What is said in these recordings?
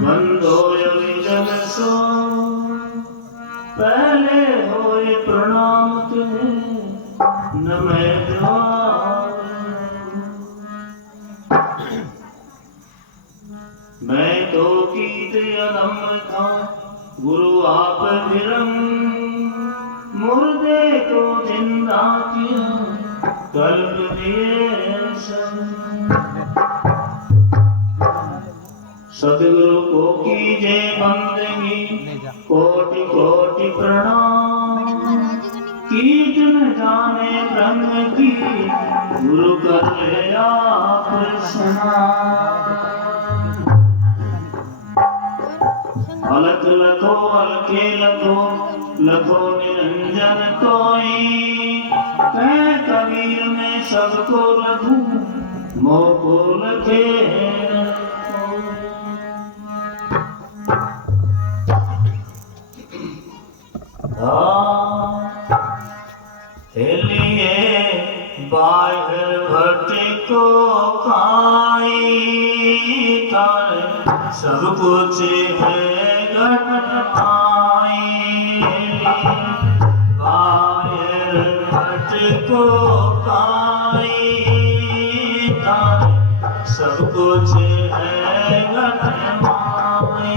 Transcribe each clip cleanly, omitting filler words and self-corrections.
बंदो vision so पहले होए प्रणाम तुम्हें न मैं द्वार। मैं तो कीत अधम था गुरु आप विरम मुर्दे को जिंदा किया कल्प दिए सदगुरु को कीजे बंदगी कोटि कोटि प्रणाम। कीट न जाने ब्रह्म की गुरु कर ले आप स्नान। अलख लखो अलखे लखो लखो निरंजन कोई कह कबीर में सबको लखूं मोह को लखे लिए बाहर भटको खाई तार सब कुछ है घटनाई। बाहर भटको खाई तार सब कुछ है घटनाई।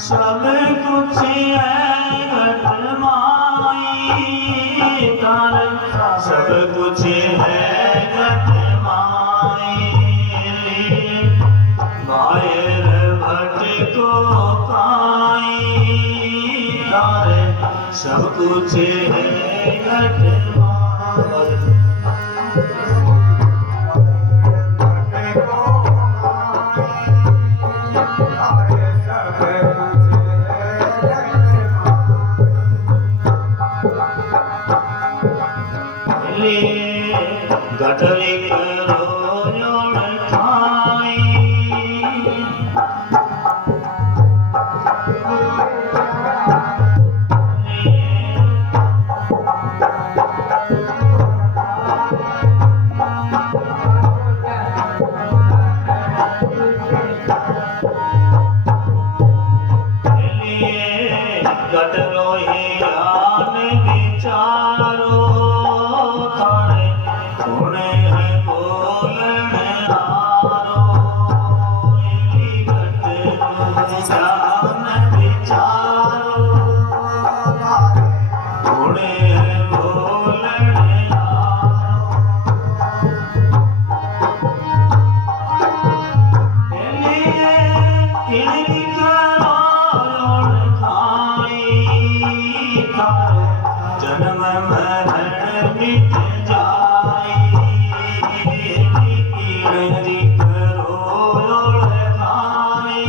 सब कुछ है घटमाई तार सब कुछ है घटमाई। बाहर भटको काई तार सब कुछ है घटमाई। गठरी करो जोड़ खाई गठरो ही आन विचारो थारे सुने है बोलन हारो। गठरो जान विचारो थारे सुने है बोलन जन्म मरण मिट जाई। कीड़ी करो खाई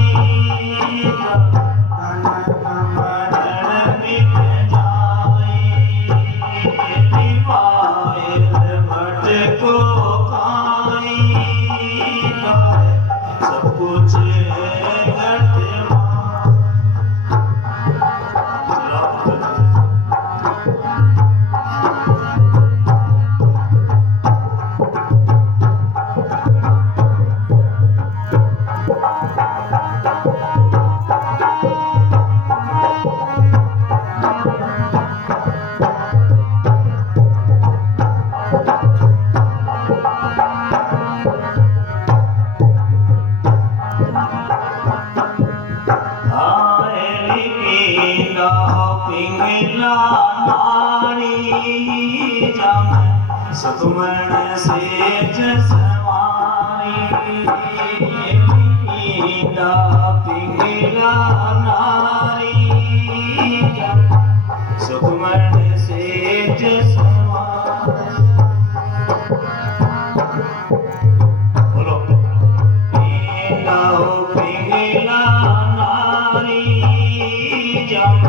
जन्म मरण मिट जाई। बाहर भटको खाई सब कुछ पिंगला नारी जम सुखमन सेज सवारी। पिंगला नारी जम सुखमन सेज सवारी। बोलो पिंगला नारी जम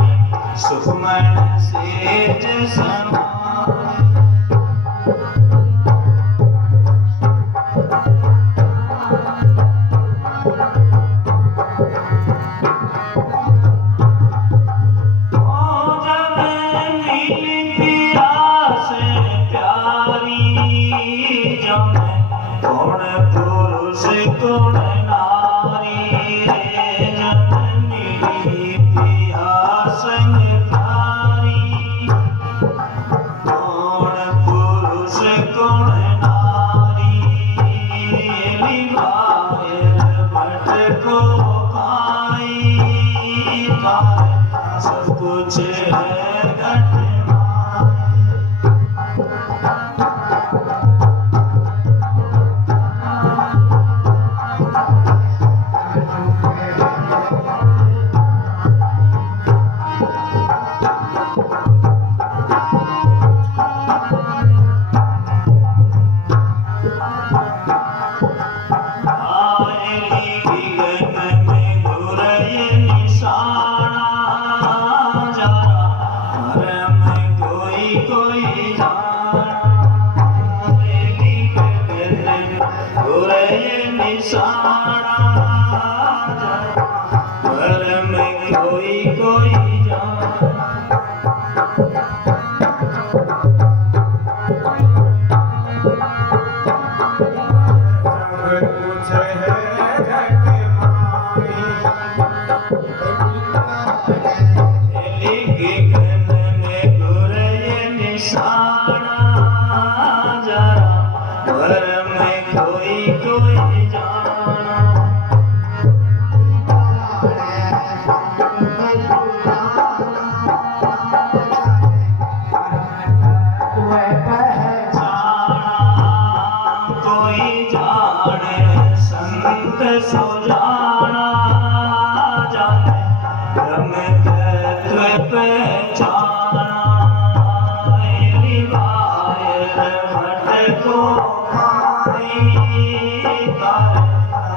सुखमन सेज सवारी। सब कुछ है घट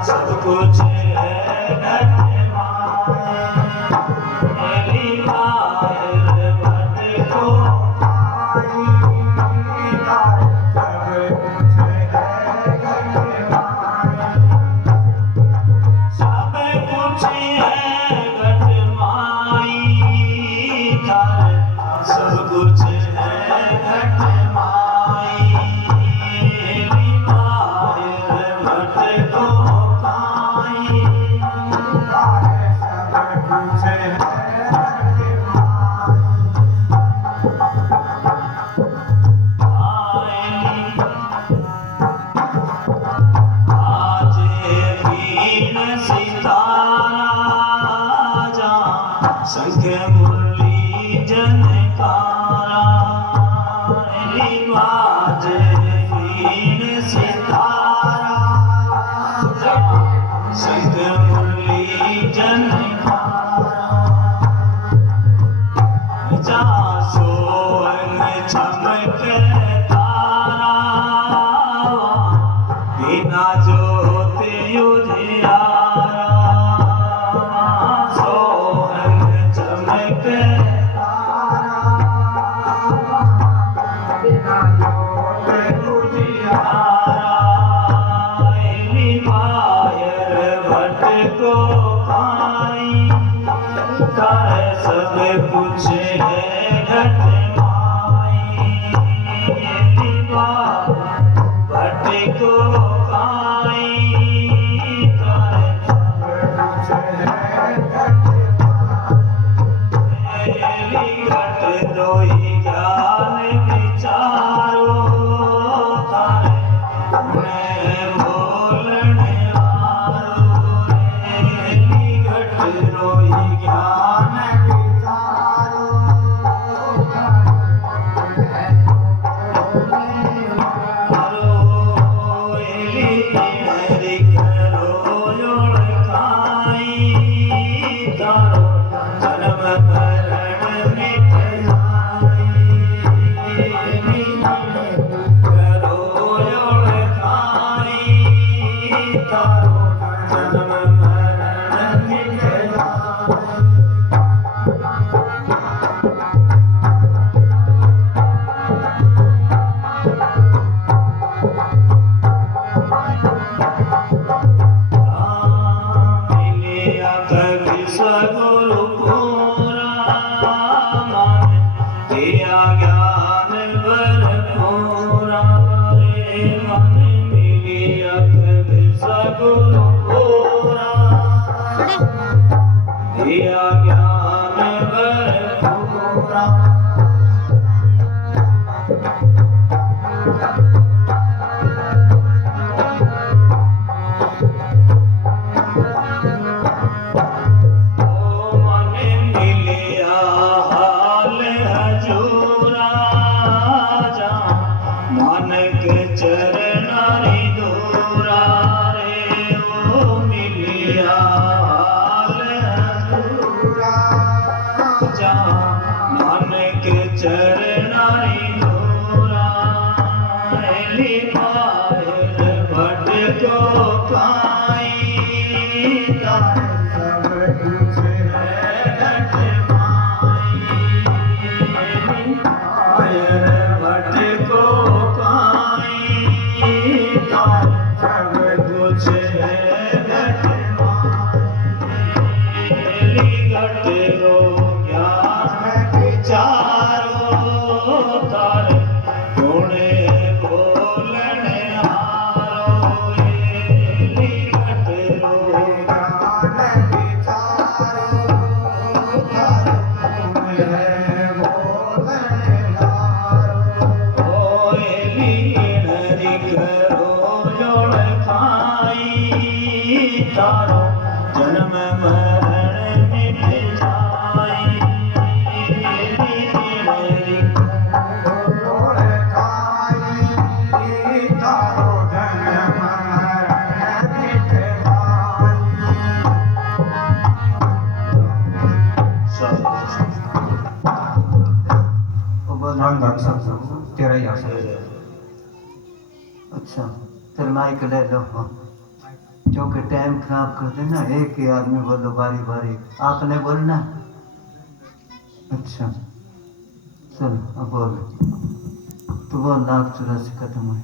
सब कुछ जा नानक चरणारी धोरा एली पायल भट को पाई तारे सब कुछ है घट माई एली पायल भट को पाई तारे सब कुछ है घट घट रो ज्ञान विचारो तार गुणे बोलन हारो घट रो ज्ञान विचारो तार गुणे बोलन हारो लीन दिखरो जोड़ खाई तारो जन्म मरण मिट जाई जोड़ खाई तारो जन्म मरण मिट जाई तेरा ही आशा है। अच्छा फिर माइक ले लो क्योंकि टाइम खराब कर देना एक ही आदमी बोलो बारी बारी आपने बोलना। अच्छा चल अब बोल तो बोल 1,84 खत्म हुए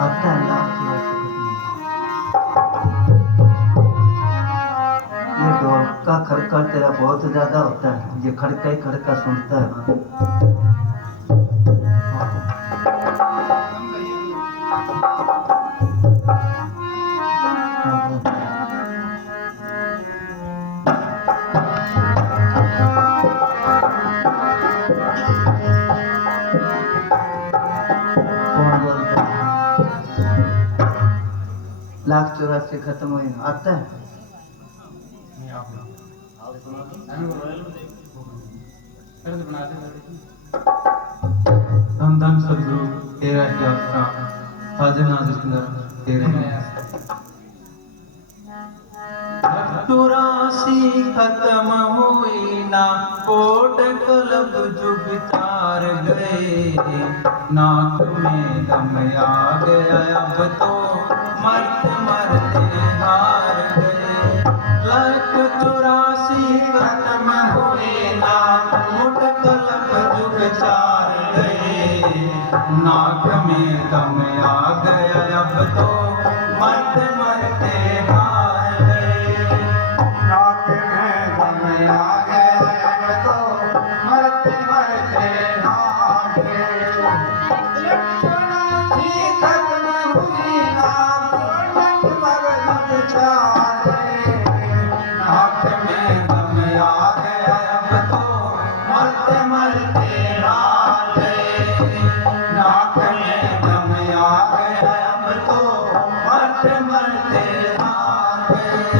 आता है 1,84 खत्म ये ढोल का खड़का तेरा बहुत ज्यादा होता है ये खड़का ही खड़का सुनता है। कौन बोलता है 1,84 खत्म हुई आता है। धन धन सदगुरु तेरा ही आसरा हाजिर नाजिर किंदर तेरे ही 84 खत्म हुई ना कोट कलब जुग तार गए नाक में दम आ गया अब तो मरते मरते हार गए 84 खत्म हुई ना कोट कलब जुग तार गए नाक में दम आ गया अब तो मरते मरते हार गए नाक में दम आ गया अब तो मरते मरते हार गए 84 खत्म हुई ना कोट कलब जुग तार गए नाक में दम आ गया अब तो मरते मरते हार गए नाक में दम आ गया अब तो मरते मरते हार गए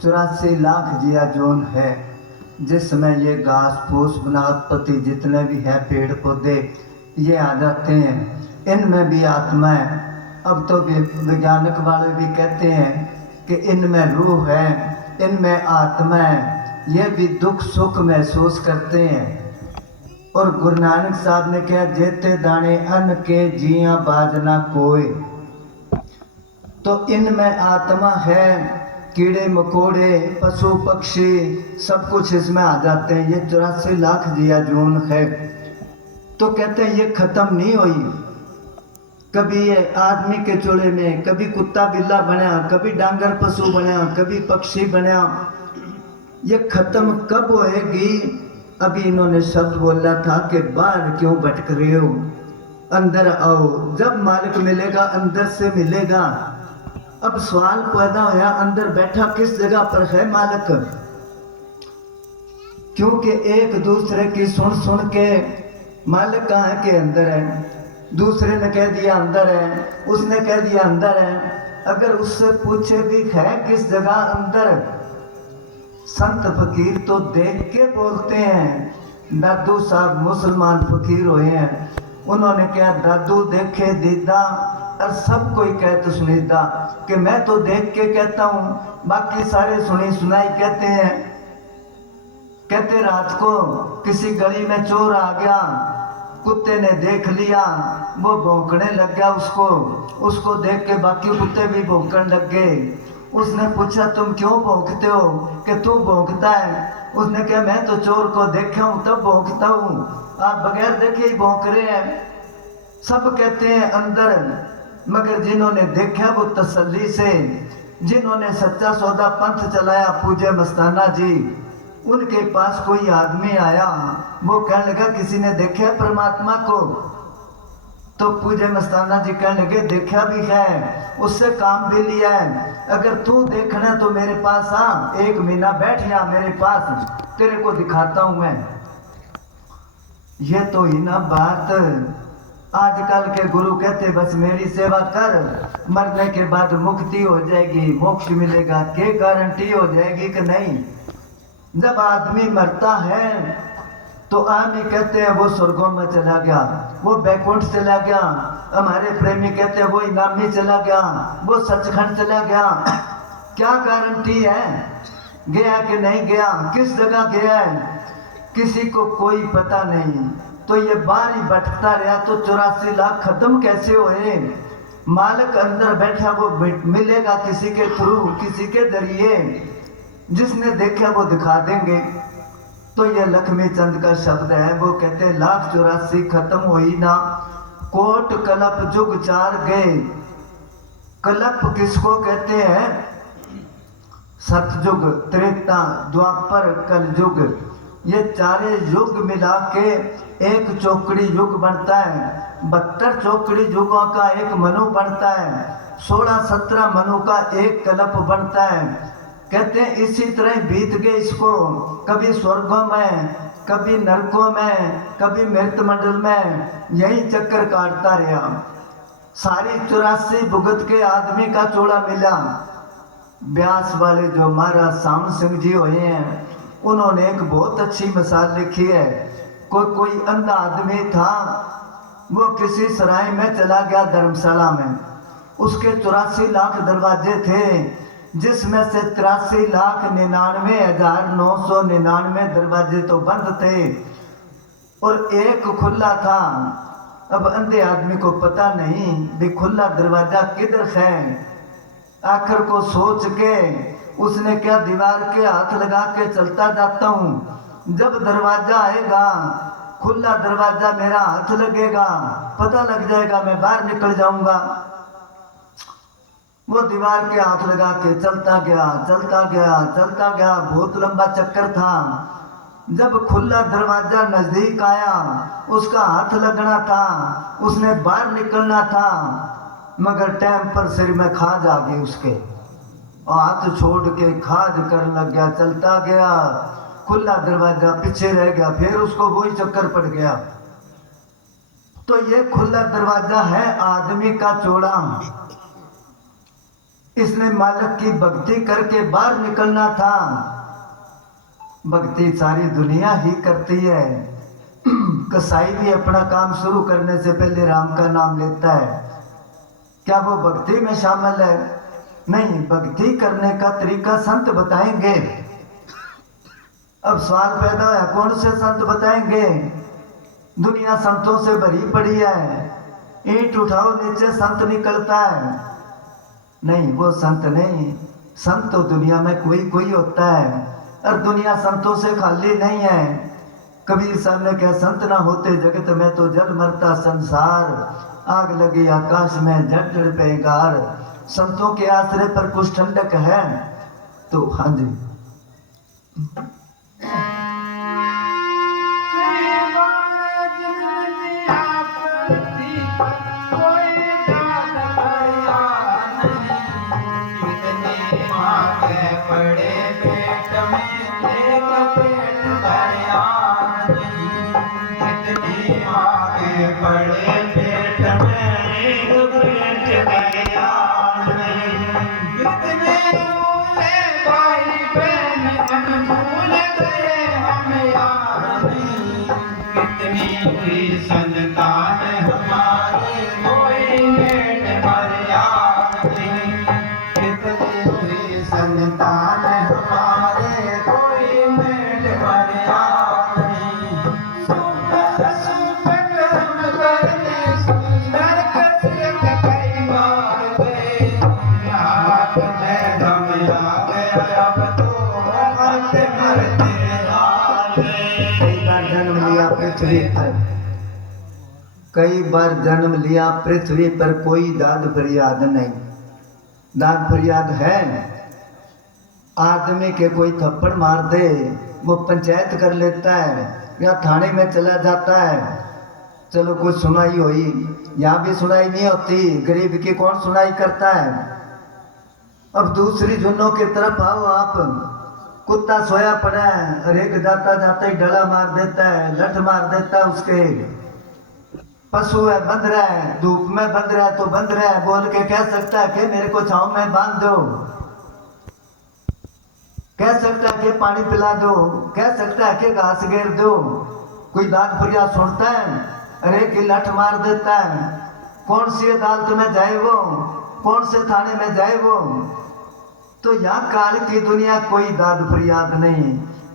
1,84 लाख जिया जोन है जिसमें ये घास फूस वनस्पति जितने भी है पेड़ पौधे ये आ जाते हैं इनमें भी आत्मा है। अब तो वैज्ञानिक वाले भी कहते हैं कि इनमें रूह है इनमें आत्मा है ये भी दुख सुख महसूस करते हैं। और गुरु नानक साहब ने कहा जेते दाने अन्न के जिया बाजना कोय तो इनमें आत्मा है कीड़े मकोड़े पशु पक्षी सब कुछ इसमें आ जाते हैं। ये 84 लाख जिया जोन है तो कहते हैं ये खत्म नहीं हुई। कभी ये आदमी के चोले में कभी कुत्ता बिल्ला बनया कभी डांगर पशु बनया कभी पक्षी बनया ये खत्म कब होएगी। अभी इन्होंने शब्द बोला था कि बाहर क्यों भटक रहे हो अंदर आओ जब मालिक मिलेगा अंदर से मिलेगा। अब सवाल पैदा होया अंदर बैठा किस जगह पर है मालिक क्योंकि एक दूसरे की सुन सुन के मालिक कहाँ के अंदर है दूसरे ने कह दिया अंदर है उसने कह दिया अंदर है। अगर उससे पूछे भी है किस जगह अंदर संत फकीर तो देख के बोलते हैं। दादू साहब मुसलमान फकीर हुए हैं उन्होंने क्या दादू देखे दीदा और सब कोई कहते सुनीता कि मैं तो देख के कहता हूँ, बाकी सारे सुनी सुनाई कहते हैं। कहते रात को किसी गली में चोर आ गया, कुत्ते ने देख लिया, वो भौंकने लग गया, उसको देख के बाकी कुत्ते भी भौंकने लग गए। उसने पूछा तुम क्यों भौंकते हो? कि तू भौंकता है। उसने कहा मैं तो चोर को देखा हूँ तब भौंकता हूँ, आप बगैर देखे ही भौंक रहे हैं। सब कहते हैं अंदर, मगर जिन्होंने देखा वो तसल्ली से, जिन्होंने सच्चा सौदा पंथ चलाया पूजे मस्ताना जी, उनके पास कोई आदमी आया, वो कहने लगा किसी ने देखा परमात्मा को? तो पूजे मस्ताना जी कहने लगे देखा भी है, उससे काम भी लिया है। अगर तू देखना तो मेरे पास आ, 1 महीना बैठ जा मेरे पास, तेरे को दिखाता हूं मैं। ये तो ही ना बात। आजकल के गुरु कहते बस मेरी सेवा कर, मरने के बाद मुक्ति हो जाएगी, मोक्ष मिलेगा। के गारंटी हो जाएगी कि नहीं? जब आदमी मरता है तो आदमी कहते हैं वो स्वर्गों में चला गया, वो बैकुंठ चला गया। हमारे प्रेमी कहते हैं वो इनामी चला गया, वो सचखंड चला गया। क्या गारंटी है गया कि नहीं गया, किस जगह गया है, किसी को कोई पता नहीं। तो ये बाहर ही भटकता रहा तो 84 लाख खत्म कैसे हुए? मालिक अंदर बैठा वो मिलेगा किसी के थ्रू, किसी के जरिए। जिसने देखा वो दिखा देंगे। तो ये लक्ष्मी चंद का शब्द है, वो कहते हैं 1,84 खत्म हुई ना, कोट कलप जुग 4 गए। कलप किसको कहते हैं? सतयुग, त्रेता, द्वापर, कलयुग, ये 4 युग मिला के एक चौकड़ी युग बनता है। 72 चौकड़ी युगों का एक मनु बनता है, 16-17 मनु का एक कलप बनता है। कहते हैं इसी तरह बीत गए इसको, कभी स्वर्गों में, कभी नरकों में, कभी मृत मंडल में, यही चक्कर काटता रहा। सारी 84 भुगत के आदमी का चोला मिला। ब्यास वाले जो महाराज श्याम सिंह जी हुए हैं, उन्होंने एक बहुत अच्छी मिसाल लिखी है। कोई अंधा आदमी था, वो किसी सराय में चला गया धर्मशाला में। उसके 84 लाख दरवाजे थे, जिसमें से 83,99,999 दरवाजे तो बंद थे और एक खुला था। अब अंधे आदमी को पता नहीं भी खुला दरवाजा किधर है। आखिर को सोच के उसने क्या दीवार के हाथ लगा के चलता जाता हूँ, जब दरवाजा आएगा खुला दरवाजा मेरा हाथ लगेगा, पता लग जाएगा, मैं बाहर निकल जाऊंगा। वो दीवार के हाथ लगा के चलता गया, चलता गया, चलता गया, बहुत लंबा चक्कर था। जब खुला दरवाजा नजदीक आया, उसका हाथ लगना था, उसने बाहर निकलना था, मगर टाइम पर सिर में खाज आ गई उसके, हाथ छोड़ के खाज करने लग गया, चलता गया, खुला दरवाजा पीछे रह गया, फिर उसको वही चक्कर पड़ गया। तो ये खुला दरवाजा है आदमी का चोड़ा। इसने मालिक की भक्ति करके बाहर निकलना था। भक्ति सारी दुनिया ही करती है। कसाई भी अपना काम शुरू करने से पहले राम का नाम लेता है। क्या वो भक्ति में शामिल है? नहीं, भक्ति करने का तरीका संत बताएंगे। अब सवाल पैदा है, कौन से संत बताएंगे? दुनिया संतों से भरी पड़ी है, ईंट उठाओ नीचे संत निकलता है। नहीं, वो संत नहीं। संत तो दुनिया में कोई होता है, और दुनिया संतों से खाली नहीं है। कबीर साहब ने कहा संत ना होते जगत में तो जल मरता संसार, आग लगी आकाश में जट जड़ पेगार। संतों के आश्रय पर कुछ ठंडक है। तो हाँ जी, बड़े पेट में एक पेट गया नहीं, कितने भूले भाई बहन हम भूल गए हम यार नहीं, कितनी भी संतान हमारी कोई भेंट पृथ्वी पर। कई बार जन्म लिया पृथ्वी पर, कोई दाद फरियाद नहीं। दाद फरियाद है आदमी के कोई थप्पड़ मार दे वो पंचायत कर लेता है या थाने में चला जाता है, चलो कुछ सुनाई हुई। यहाँ भी सुनाई नहीं होती, गरीब की कौन सुनाई करता है। अब दूसरी जुनों की तरफ आओ आप। कुत्ता सोया पड़ा है और एक जाता जाता ही डला मार देता है, लठ मार देता है उसके। पशु है, बंध रहा है, धूप में बंध रहा है तो बंध रहा है, बोल के कह सकता है कि मेरे को छांव में बांध दो, कह सकता है कि पानी पिला दो, कह सकता है कि घास घेर दो। कोई दाद फरियाद सुनता है? अरे की लठ मार देता है। कौन सी अदालत में जाए वो, कौन से थाने में जाए वो। तो यहाँ काल की दुनिया कोई दाद फरियाद नहीं।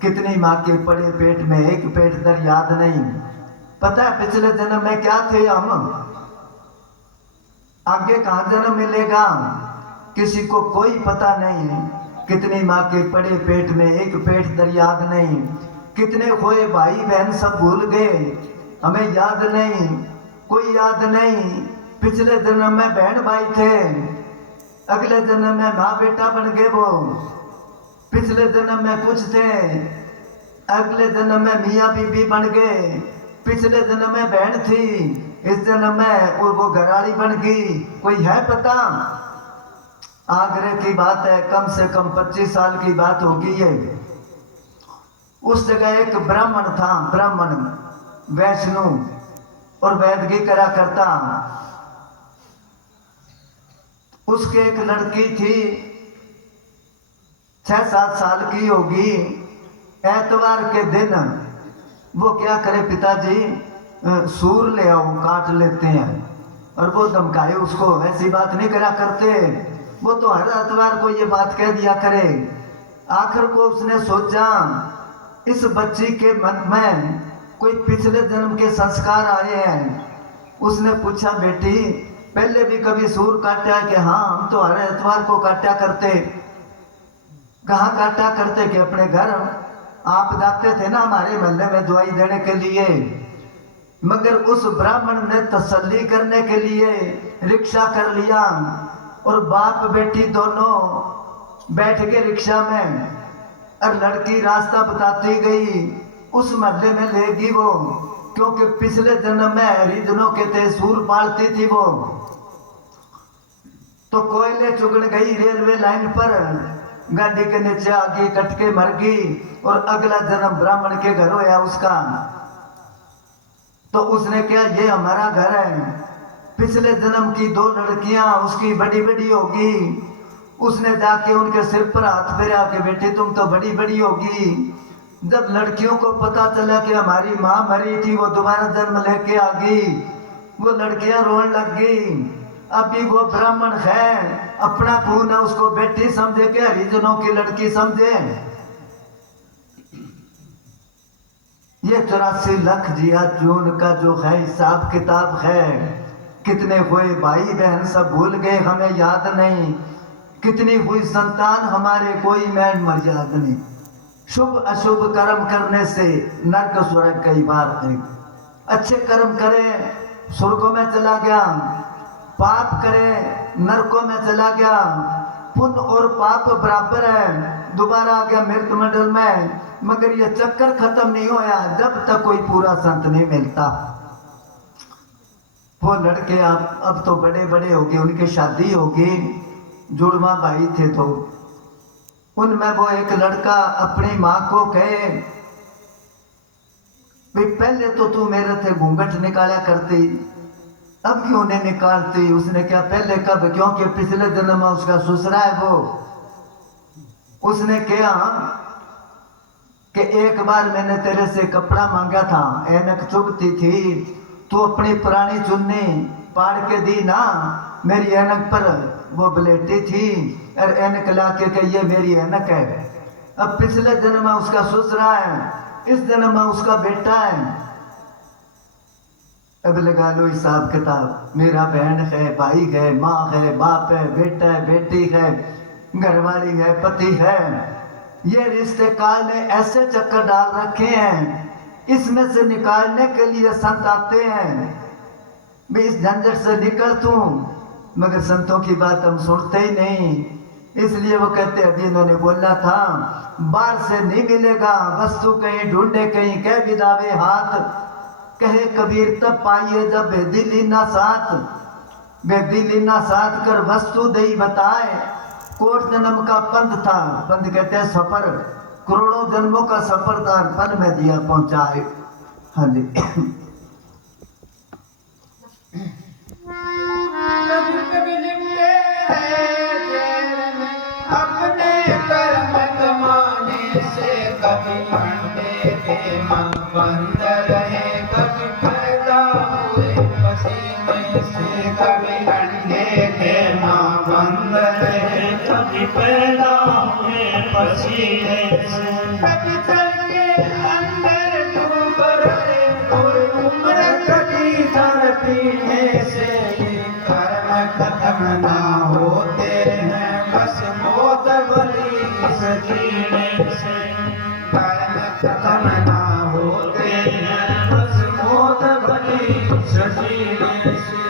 कितनी माँ के पड़े पेट में एक पेट दर याद नहीं। पता है पिछले जन्म में क्या थे हम, आगे कहाँ जन्म मिलेगा किसी को कोई पता नहीं। कितनी माँ के पड़े पेट में एक पेट दर याद नहीं। कितने खोए भाई बहन सब भूल गए, हमें याद नहीं, कोई याद नहीं। पिछले जन्म में बहन भाई थे, अगले जन्म में माँ बेटा बन गए वो। पिछले जन्म में कुछ थे, अगले जन्म में मियाँ बीबी बन गए। पिछले जन्म में बहन थी, इस जन्म में वो घराड़ी बन गई। कोई है पता? आगरे की बात है, कम से कम 25 साल की बात होगी ये। उस जगह एक ब्राह्मण था, ब्राह्मण वैष्णु और वैदगी करा करता। उसके एक लड़की थी, 6-7 साल की होगी। एतवार के दिन वो क्या करे, पिताजी सूर ले आओ, काट लेते हैं। और वो धमकाए उसको, ऐसी बात नहीं करा करते। वो तो हर एतवार को ये बात कह दिया करे। आखिर को उसने सोचा इस बच्ची के मन में कोई पिछले जन्म के संस्कार आए हैं। उसने पूछा, बेटी पहले भी कभी सूर काटा है? कि हाँ, हम तो हर एतवार को काटा करते। कहाँ काटा करते? कि अपने घर। आप जाते थे ना हमारे मोहल्ले में दवाई देने के लिए। मगर उस ब्राह्मण ने तसल्ली करने के लिए रिक्शा कर लिया और बाप बेटी दोनों बैठ के रिक्शा में, और लड़की रास्ता बताती गई, उस मोहल्ले में लेगी वो, क्योंकि पिछले जन्म में हरिजनों के थे, सूर पालती थी वो। तो कोयले चुगन गई रेलवे लाइन पर, गाड़ी के नीचे आगे कट के मर गई और अगला जन्म ब्राह्मण के घर होया उसका। तो उसने क्या, ये हमारा घर है। पिछले जन्म की 2 लड़कियां उसकी बड़ी बड़ी होगी। उसने जाके उनके सिर पर हाथ फेरा के, बेटी तुम तो बड़ी बड़ी होगी। जब लड़कियों को पता चला कि हमारी माँ मरी थी, वो दोबारा जन्म लेके आ गई, वो लड़कियां रोने लग गई। अभी वो ब्राह्मण है, अपना खून है, उसको बेटी समझे के हरिजनों की लड़की समझे। ये 84 लाख जिया जून का जो है हिसाब किताब है। कितने हुए भाई बहन सब भूल गए, हमें याद नहीं। कितनी हुई संतान हमारे, कोई मैन मर्याद नहीं। शुभ अशुभ कर्म करने से नरक स्वर्ग कई बार है। अच्छे कर्म करे स्वर्गों में चला गया, पाप करे नरकों में चला गया। पुण्य और पाप बराबर है, दोबारा आ गया मृत मंडल में। मगर ये चक्कर खत्म नहीं होया जब तक कोई पूरा संत नहीं मिलता। वो लड़के अब तो बड़े बड़े हो गए, उनकी शादी होगी, जुड़वा भाई थे। तो उनमें वो एक लड़का अपनी माँ को कहे, भाई पहले तो तू मेरे थे घूंघट निकाला करती, अब क्यों नहीं निकालती? उसने क्या, पहले कब? क्योंकि पिछले जन्म में उसका ससुरा है वो। उसने कहा कि एक बार मैंने तेरे से कपड़ा मांगा था, ऐनक चुभती थी, तू अपनी पुरानी चुन्नी पाड़ के दी ना, मेरी ऐनक पर वो ब्लेटी थी और ऐनक ला के कही, ये मेरी ऐनक है। अब पिछले जन्म में उसका ससुरा है, इस जन्म में उसका बेटा है। अब लगा लो हिसाब किताब, मेरा बहन है, भाई है, माँ है, बाप है, बेटा है, बेटी है, घरवाली है, पति है। ये रिश्ते काल ने ऐसे चक्कर डाल रखे हैं इसमें से निकालने के लिए संत आते हैं, मैं इस झंझट से निकल तूं, मगर संतों की बात हम सुनते ही नहीं। इसलिए वो कहते अभी इन्होंने बोला था बाहर से नहीं मिलेगा वस्तु, कहीं ढूंढे कहीं कह बिदावे हाथ, कहे कबीर तब पाइए जब बेदी लीना साथ, बेदी लीना साथ कर वस्तु दई बताए। कोट जन्म का पंथ था, पंथ कहते हैं सफर, करोड़ों जन्मों का सफर था, पल में दिया पहुंचाए। हाँ जी। कभी कभी लिपटे हैं जेल में अपने कर्म कमाने से, कभी अंडे के मां बंद रहे, कभी पैदा हुए पसीने से, कभी अंडे के मां बंद रहे, कभी पैदा हुए पसीने से, कभी जल के अंदर डूब रहे और उम्र कटी जल पीने से। खत्म ना होते हैं बस मौत भली इस जीने से, कर्म खत्म ना होते हैं बस मौत भली इस जीने से।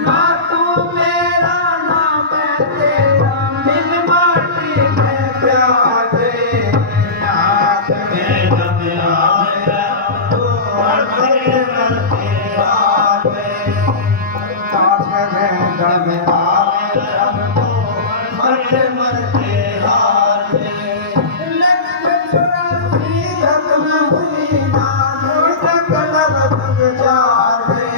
ना तू मेरा ना मैं तेरा, मिल माटी में प्यार दे, नाक में दम आया तो मरते मरते आवे, दम आवे अब तो मरते मरते हारे। लख चुरासी धर्म हुई नाम कलर जुग जावे,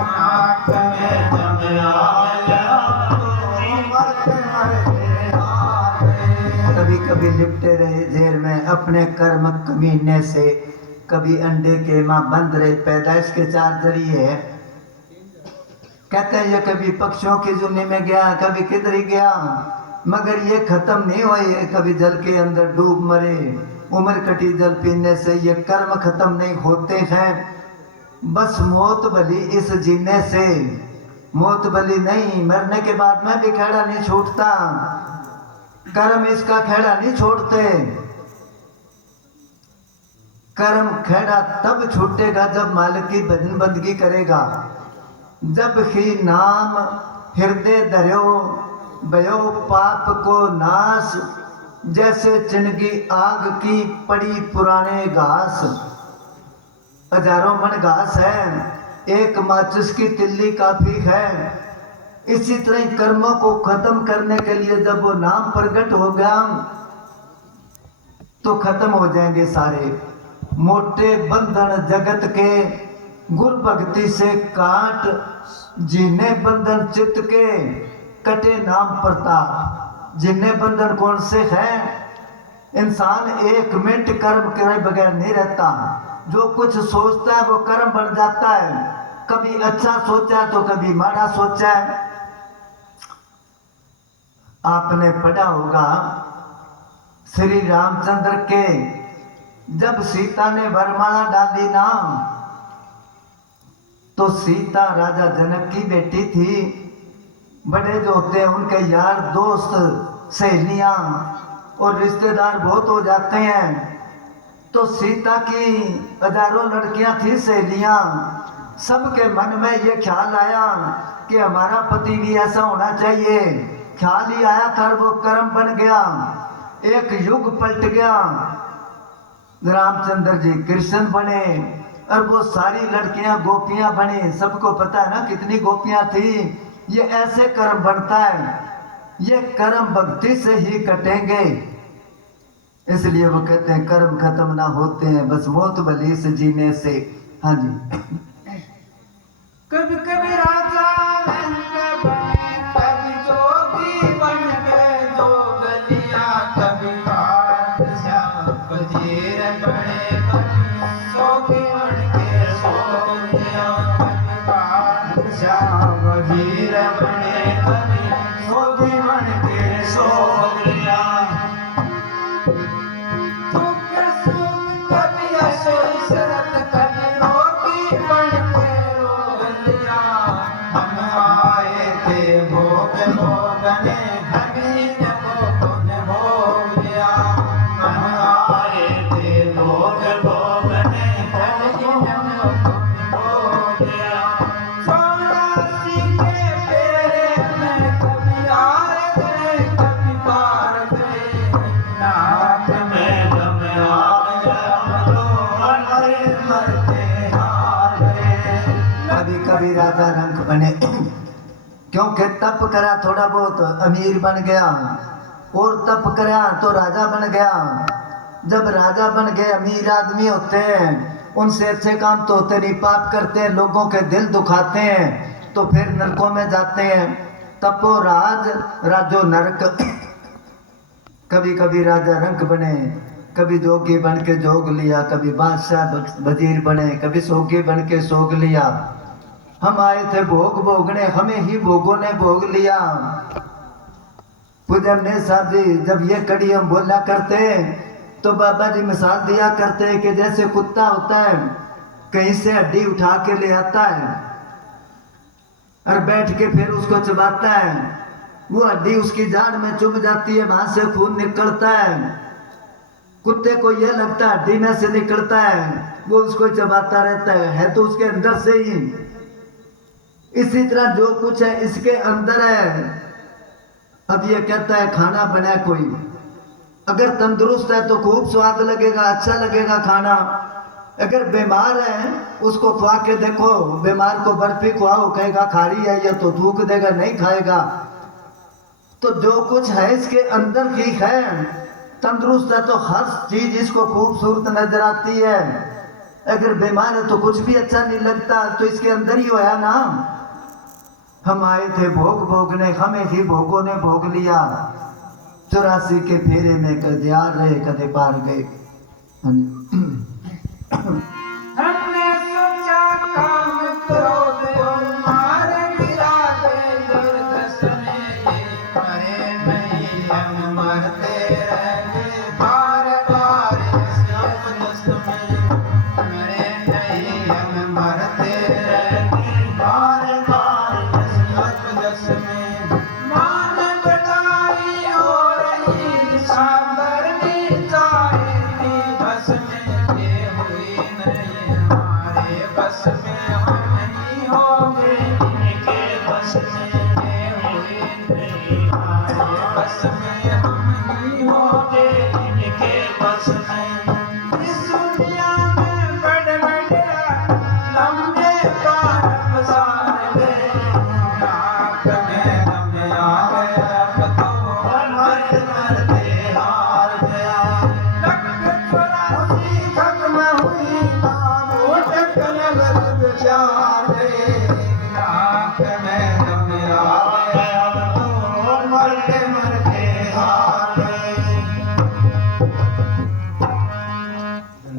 नाक में दम आवे अब तो मरते मरते हारे। कभी कभी लिपटे रहे जेल में अपने कर्म कमीने से, कभी अंडे के मां बंद रहे, पैदाइश के 4 जरिए है। कहते हैं ये कभी पक्षियों की जुनी में गया, कभी किधर ही गया, मगर ये खत्म नहीं हुए, कभी जल के अंदर डूब मरे, उम्र कटी जल पीने से। ये कर्म खत्म नहीं होते हैं बस मौत भली इस जीने से, मौत भली नहीं, मरने के बाद में भी खेड़ा नहीं छूटता, कर्म इसका खेड़ा नहीं छोड़ते। कर्म खेड़ा तब छूटेगा जब मालिक की भजन बंदगी करेगा, जब ही नाम हृदय धर्यो भयो पाप को नाश, जैसे चिनगी आग की पड़ी पुराने घास। हजारों मन घास है, एक माचिस की तिल्ली काफी है। इसी तरह कर्मों को खत्म करने के लिए जब वो नाम प्रकट हो गया तो खत्म हो जाएंगे सारे मोटे बंधन जगत के, गुरु भक्ति से काट, जिन्हें बंधन चित्त के, कटे नाम प्रताप। जिन्हें बंधन कौन से है? इंसान 1 मिनट कर्म करे बगैर नहीं रहता, जो कुछ सोचता है वो कर्म बन जाता है। कभी अच्छा सोचा है तो कभी माड़ा सोचा है। आपने पढ़ा होगा श्री रामचंद्र के जब सीता ने वरमाला डाली ना, तो सीता राजा जनक की बेटी थी। बड़े जो होते हैं उनके यार दोस्त सहेलियां और रिश्तेदार बहुत हो जाते हैं। तो सीता की हजारों लड़कियां थी सहेलियां, सबके मन में ये ख्याल आया कि हमारा पति भी ऐसा होना चाहिए। ख्याल ही आया था, वो कर्म बन गया, एक युग पलट गया। रामचंद्र जी कृष्ण बने और वो सारी लड़कियां गोपियां बनी। सबको पता है ना कितनी गोपियां थी। ये ऐसे कर्म बनता है, ये कर्म भक्ति से ही कटेंगे। इसलिए वो कहते हैं कर्म खत्म ना होते हैं बस मौत भली से जीने से। हाँ जी। कभी कभी राजा रंग बने, कभी जोगी बन गए दो गलियां, कभी बादशाह वजीर बने, कभी सोगी बन के सो गया, कभी बादशाह वजीर बने, कभी सोगी बन के सो गया। तू कभी ऐसे शरत कभी रोटी बन के रो गया। हम आए थे भोग भोगने, भगीन भोगन हो गया। हम आए थे भोग भोगने, अने क्योंकि तप करा थोड़ा बहुत अमीर बन गया, और तप करा तो राजा बन गया। जब राजा बन गए, अमीर आदमी होते हैं, उनसे अच्छे काम तो होते नहीं, पाप करते हैं, लोगों के दिल दुखाते हैं, तो फिर नरकों में जाते हैं। तपो राज राजो नरक। कभी कभी राजा रंक बने, कभी जोगी बन के जोग लिया, कभी बादशाह वजीर बने, कभी सोगी बन के सोग लिया। हम आए थे भोग भोगने, हमें ही भोगों ने भोग लिया। पूजन साहब जी जब ये कड़ी हम बोला करते तो बाबा जी मिसाल दिया करते कि जैसे कुत्ता होता है, कहीं से हड्डी उठा के ले आता है और बैठ के फिर उसको चबाता है, वो हड्डी उसकी जाड़ में चुभ जाती है, वहां से खून निकलता है। कुत्ते को यह लगता है हड्डी में से निकलता है, वो उसको चबाता रहता है तो उसके अंदर से ही। इसी तरह जो कुछ है इसके अंदर है। अब ये कहता है खाना बना कोई, अगर तंदुरुस्त है तो खूब स्वाद लगेगा, अच्छा लगेगा खाना। अगर बीमार है उसको खुआ के देखो, बीमार को बर्फी खुआओ, कहेगा खारी है या तो थूक देगा, नहीं खाएगा। तो जो कुछ है इसके अंदर ही है। तंदुरुस्त है तो हर चीज इसको खूबसूरत नजर आती है, अगर बीमार है तो कुछ भी अच्छा नहीं लगता। तो इसके अंदर ही होया ना। हम आए थे भोग भोगने, हमें ही भोगों ने भोग लिया। 84 के फेरे में कदे आ रहे कदे पार गए। हमने सोचा काम क्रोध मार गिरा दे दुर्दश में, मरे नहीं हम मरते रहेंगे बार बार इस अपदस में, मरे नहीं हम मरते रहेंगे बार बार इस अपदस में। मान बढ़ाई हो रही सागर में जाए थी बस में, ये हुई नहीं हमारे बस में, हम नहीं होंगे इनके बस में, ये हुई नहीं हमारे बस में, हम नहीं होंगे इनके बस में। इस दुनिया में बड़े बड़े लंबे पार पसार गए, नाक में दम आ गया अब तो मरते मरते हार गया। लख 84 खत्म हुई नाम उठक नगर बेचारे, नाक में दम आ गया अब तो मरते मरते हार गए।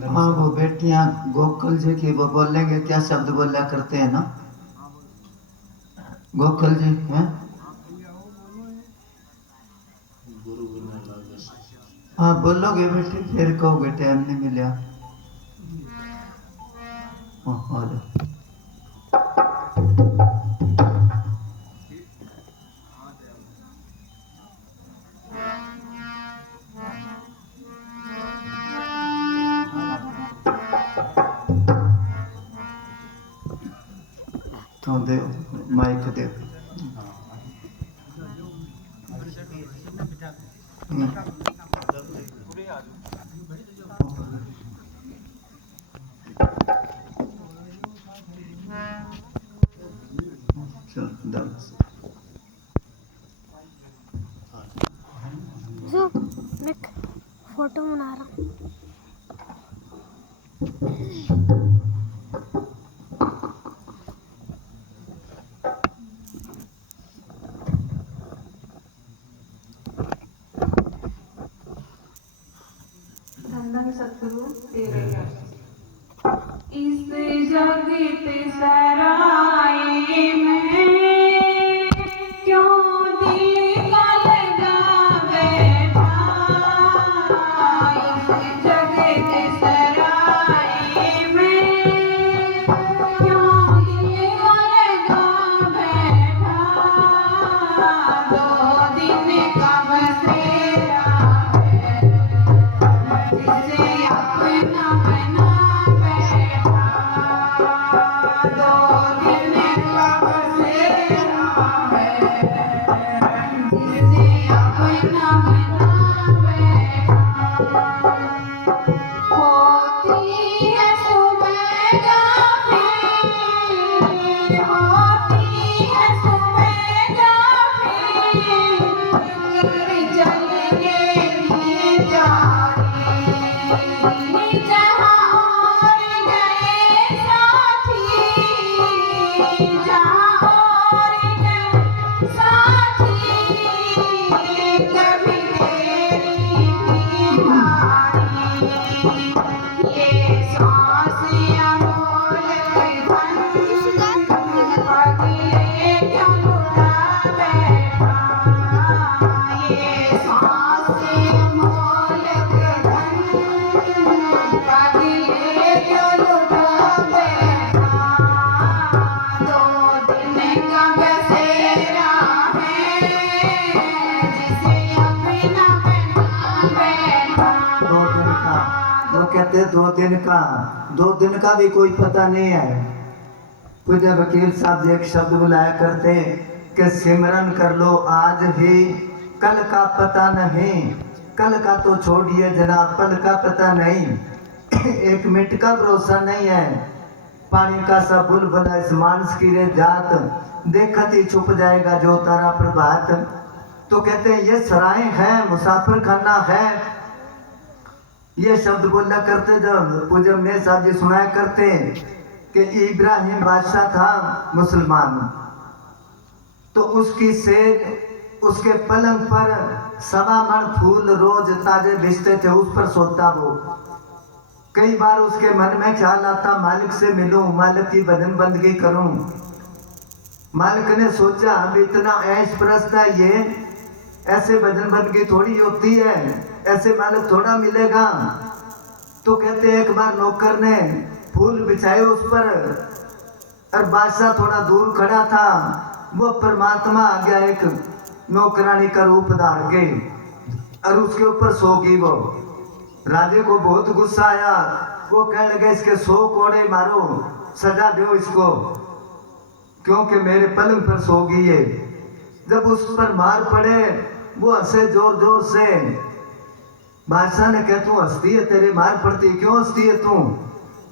हाँ वो बेटियां गोकुल जी की वो बोलेंगे, क्या शब्द बोला करते हैं ना गोकुल जी हैं। हाँ बोलोगे बेटे, फिर कहो बेटे हमने मिला। हाँ आ जाओ। तो दे माइक दे। चल डांस। जो मैं फोटो बना रहा हूँ। धन सतगुरु तेरे इस जगत सराय में क्यों दिल का लगा बैठा, इस जगत सराय में क्यों दिल का लगा बैठा, दो दिन का बसेरा जिसे अपना बना बैठा, दो दिन का बसेरा है जिसे अपना बना बैठा। होती है सुबह का फिर, होती कभी तेरी बीमारी ये सांस अमोल धन पगले क्यों लुटा बैठा ये सांस अमोल धन पगले क्यों लुटा बैठा दो दिन का बसेरा है जिसे अपना बना बैठा 2 दिन का, वो कहते हैं 2 दिन का भी कोई पता नहीं है। पूज्य वकील साहब जी एक शब्द बुलाया करते कि सिमरन कर लो आज ही, कल का पता नहीं। कल का तो छोड़िए जनाब, पल का पता नहीं। 1 मिनट का भरोसा नहीं है। पानी का सा बुलबुला इस मानस की रे जात, देखत ही छुप जाएगा जो तारा प्रभात। तो कहते हैं ये सराय है, मुसाफिर खाना है। ये शब्द बोला करते जब पूज्य में साहब जी सुनाया करते कि इब्राहिम बादशाह था मुसलमान, तो उसकी सेज उसके पलंग पर 1.25 मन फूल रोज ताजे बिछते थे, उस पर सोता वो। कई बार उसके मन में ख्याल आता मालिक से मिलूं, मालिक की भजन बंदगी करूं। मालिक ने सोचा अब इतना ऐश परस्त है ये, ऐसे भजन बंदगी थोड़ी होती है, ऐसे मालिक थोड़ा मिलेगा। तो कहते एक बार नौकर ने फूल बिछाए उस पर, और बादशाह थोड़ा दूर खड़ा था। वो परमात्मा आ गया एक नौकरानी का रूप धार के, और उसके ऊपर सो गई वो। राजे को बहुत गुस्सा आया। वो कहने लगे इसके 100 कोड़े मारो, सजा दो इसको, क्योंकि मेरे पलंग पर सो गई है। जब उस पर मार पड़े वो हंसे जोर जोर से। बादशाह ने कहा तू हंसती है, तेरे मार पड़ती, क्यों हंसती है तू?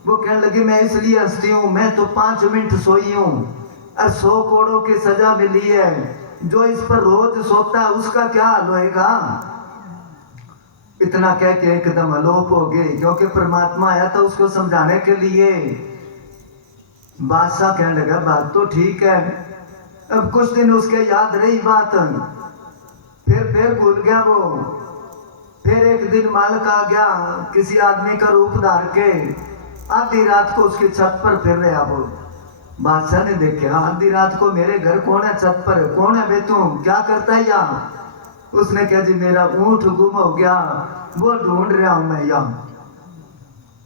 वो कहने लगी मैं इसलिए हंसती हूँ, मैं तो 5 मिनट सोई हूँ और 100 कोड़ों की सजा मिली है। जो इस पर रोज सोता है उसका क्या हाल होएगा? इतना कह के एकदम अलोप हो गई, क्योंकि परमात्मा आया था उसको समझाने के लिए। बादशाह कहने लगा बात तो ठीक है। अब कुछ दिन उसके याद रही बात, फिर भूल गया वो। फिर एक दिन मालिक आ गया किसी आदमी का रूप धार के, आधी रात को उसकी छत पर फिर रहा वो। बादशाह ने देखा आधी रात को मेरे घर कौन है छत पर, कौन है बे तू, क्या करता है यहाँ? उसने कहा जी मेरा ऊँट गुम हो गया, वो ढूंढ रहा हूँ मैं यहाँ।